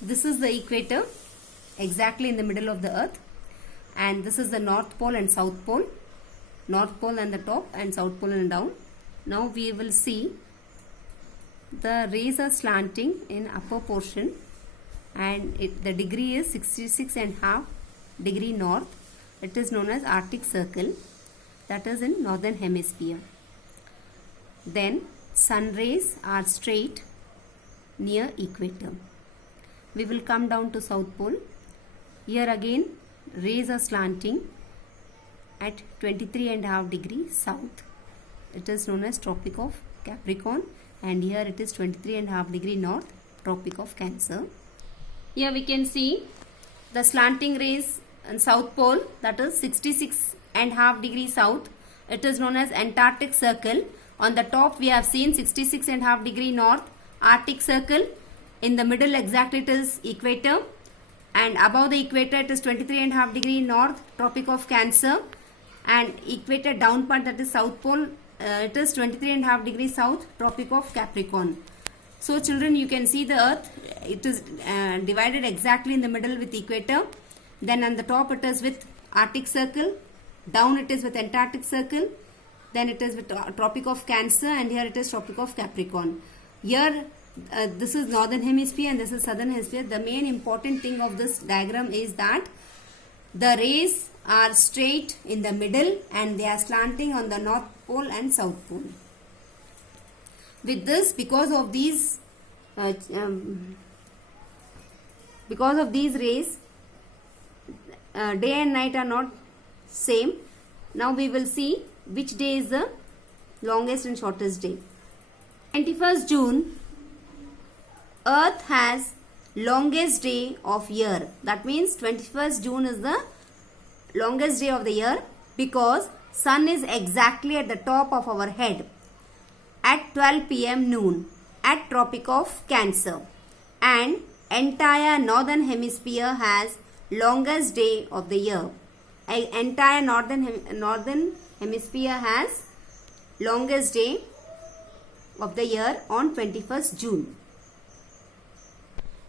This is the equator exactly in the middle of the earth, and this is the north pole and south pole. North pole on the top and south pole and down. Now we will see the rays are slanting in upper portion, and the degree is 66.5 degree north. It is known as Arctic Circle, that is in northern hemisphere. Then sun rays are straight near equator. We will come down to south pole. Here again rays are slanting at 23.5 degrees south. It is known as Tropic of Capricorn, and here it is 23.5 degree north, Tropic of Cancer. Here we can see the slanting rays in south pole, that is 66.5 degrees south. It is known as Antarctic Circle. On the top we have seen 66.5 degree north, Arctic Circle. In the middle exactly it is equator, and above the equator it is 23.5 degree north, Tropic of Cancer, and equator down part, that is south pole, it is 23.5 degrees south, Tropic of Capricorn. So children, you can see the earth, it is divided exactly in the middle with equator. Then on the top it is with Arctic Circle, down it is with Antarctic Circle, then it is with Tropic of Cancer, and here it is Tropic of Capricorn. Here this is northern hemisphere and this is southern hemisphere. The main important thing of this diagram is that the rays are straight in the middle and they are slanting on the north pole and south pole. With this, because of these rays, day and night are not same. Now we will see which day is the longest and shortest day. 21st June, Earth has longest day of year. That means 21st June is the longest day of the year because sun is exactly at the top of our head at 12 p.m. noon at Tropic of Cancer, and entire northern hemisphere has longest day of the year. Entire northern hemisphere has longest day of the year on 21st June.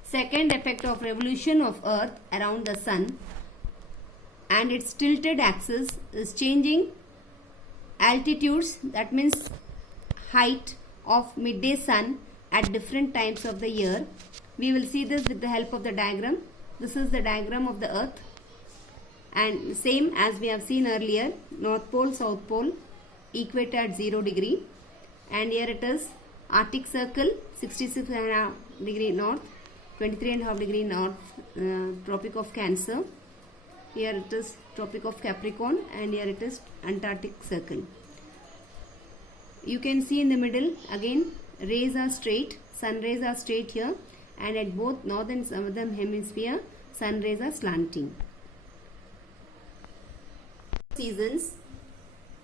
Second effect of revolution of earth around the sun and its tilted axis is changing altitudes, that means height of midday sun at different times of the year. We will see this with the help of the diagram. This is the diagram of the earth, and same as we have seen earlier, north pole, south pole, equator at 0 degree, and here it is Arctic Circle 66.5 degree north, 23.5 degree north, Tropic of Cancer. Here it is Tropic of Capricorn, and here it is Antarctic Circle. You can see in the middle again rays are straight, sun rays are straight here, and at both northern and southern hemisphere sun rays are slanting. Seasons.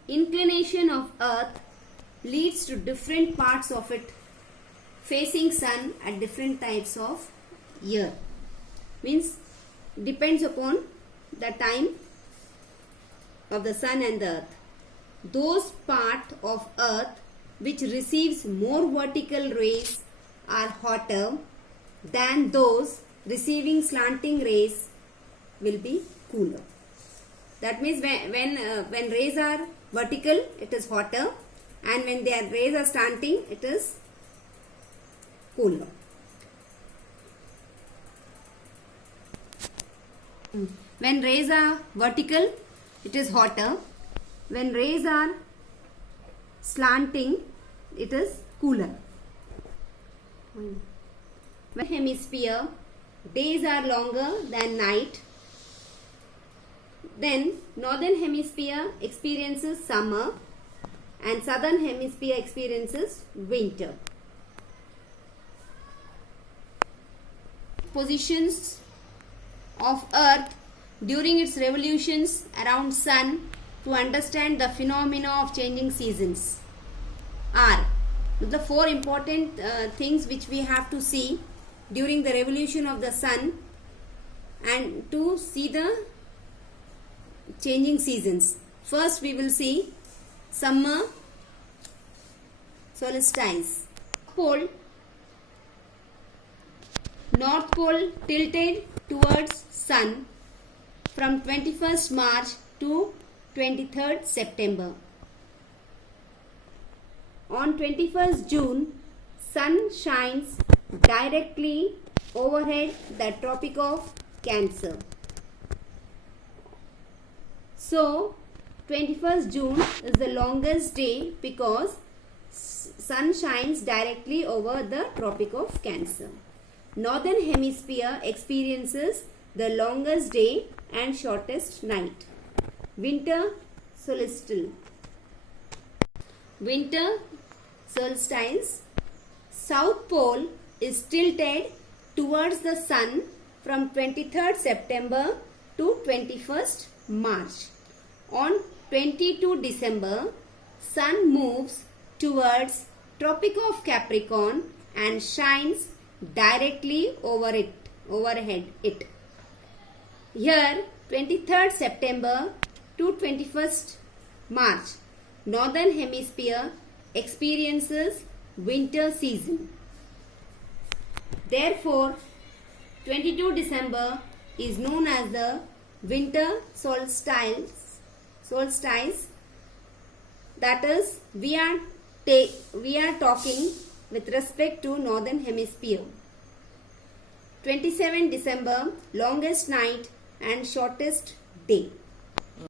Inclination of earth leads to different parts of it facing sun at different types of year. Means depends upon the time of the sun and the earth. Those part of earth which receives more vertical rays are hotter than those receiving slanting rays will be cooler. That means when rays are vertical, it is hotter, and when their rays are slanting, it is cooler. When rays are vertical, it is hotter. When rays are slanting, it is cooler. When hemisphere, days are longer than night. Then northern hemisphere experiences summer and southern hemisphere experiences winter. Positions of earth during its revolutions around sun to understand the phenomena of changing seasons are the four important things which we have to see during the revolution of the sun and to see the changing seasons. First we will see summer solstice. Pole North Pole tilted towards Sun from 21st March to 23rd September. On 21st June, Sun shines directly overhead the Tropic of Cancer. So, 21st June is the longest day because Sun shines directly over the Tropic of Cancer. Northern Hemisphere experiences the longest day and shortest night. Winter solstice. Winter solstice. South Pole is tilted towards the Sun from 23rd September to 21st March. On 22 December, Sun moves towards Tropic of Capricorn and shines directly overhead it. Here 23rd September to 21st March, Northern Hemisphere experiences winter season. Therefore, 22 December is known as the winter solstice. That is, we are talking with respect to Northern Hemisphere. 27 December, longest night and shortest day.